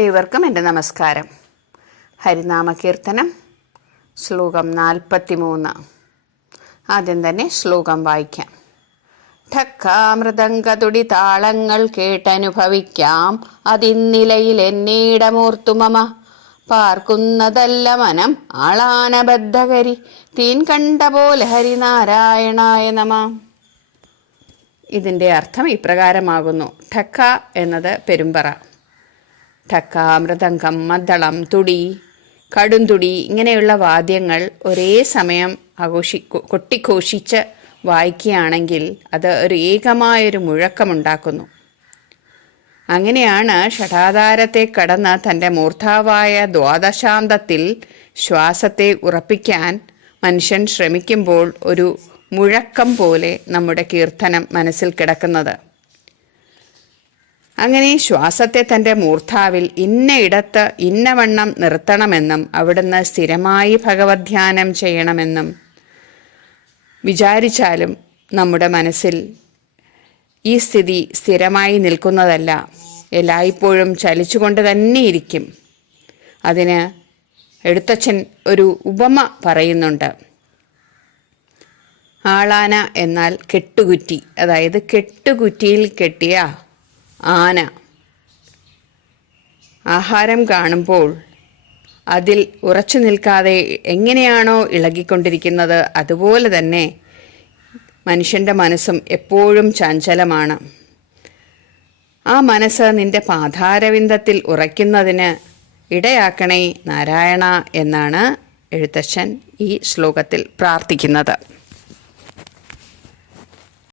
ഏവർക്കും എൻ്റെ നമസ്കാരം. ഹരിനാമകീർത്തനം ശ്ലോകം 43. ആദ്യം തന്നെ ശ്ലോകം വായിക്കാം. ഠക്കാമൃദംഗതുടി താളങ്ങൾ കേട്ടനുഭവിക്കാം, അതിന്നിലയിൽ എന്നീടമൂർത്തുമമ. പാർക്കുന്നതല്ല മനം ആളാനബദ്ധകരി, തീൻ കണ്ട പോലെ ഹരിനാരായണായ നമ. ഇതിൻ്റെ അർത്ഥം ഇപ്രകാരമാകുന്നു. ഠക്ക എന്നത് പെരുമ്പറ. ഠക്ക, മൃദംഗം, മദ്ദളം, തുടി, കടുംതുടി ഇങ്ങനെയുള്ള വാദ്യങ്ങൾ ഒരേ സമയം കൊട്ടിഘോഷിച്ച് വായിക്കുകയാണെങ്കിൽ അത് ഒരു ഏകമായൊരു മുഴക്കമുണ്ടാക്കുന്നു. അങ്ങനെയാണ് ഷഠാധാരത്തെ കടന്ന് തൻ്റെ മൂർധാവായ ദ്വാദശാന്തത്തിൽ ശ്വാസത്തെ ഉറപ്പിക്കാൻ മനുഷ്യൻ ശ്രമിക്കുമ്പോൾ ഒരു മുഴക്കം പോലെ നമ്മുടെ കീർത്തനം മനസ്സിൽ കിടക്കുന്നത്. അങ്ങനെ ശ്വാസത്തെ തൻ്റെ മൂർധാവിൽ ഇന്നയിടത്ത് ഇന്നവണ്ണം നിർത്തണമെന്നും അവിടുന്ന് സ്ഥിരമായി ഭഗവദ്ധ്യാനം ചെയ്യണമെന്നും വിചാരിച്ചാലും നമ്മുടെ മനസ്സിൽ ഈ സ്ഥിതി സ്ഥിരമായി നിൽക്കുന്നതല്ല, എല്ലായ്പ്പോഴും ചലിച്ചുകൊണ്ട് തന്നെ ഇരിക്കും. അതിന് എഴുത്തച്ഛൻ ഒരു ഉപമ പറയുന്നുണ്ട്. ആളാന എന്നാൽ കെട്ടുകുറ്റി, അതായത് കെട്ടുകുറ്റിയിൽ കെട്ടിയ ആന ആഹാരം കാണുമ്പോൾ അതിൽ ഉറച്ചു നിൽക്കാതെ എങ്ങനെയാണോ ഇളകിക്കൊണ്ടിരിക്കുന്നത്, അതുപോലെ തന്നെ മനുഷ്യൻ്റെ മനസ്സും എപ്പോഴും ചഞ്ചലമാണ്. ആ മനസ്സ് നിന്റെ പാതാരവിന്ദത്തിൽ ഉറയ്ക്കുന്നതിന് ഇടയാക്കണേ നാരായണ എന്നാണ് എഴുത്തച്ഛൻ ഈ ശ്ലോകത്തിൽ പ്രാർത്ഥിക്കുന്നത്.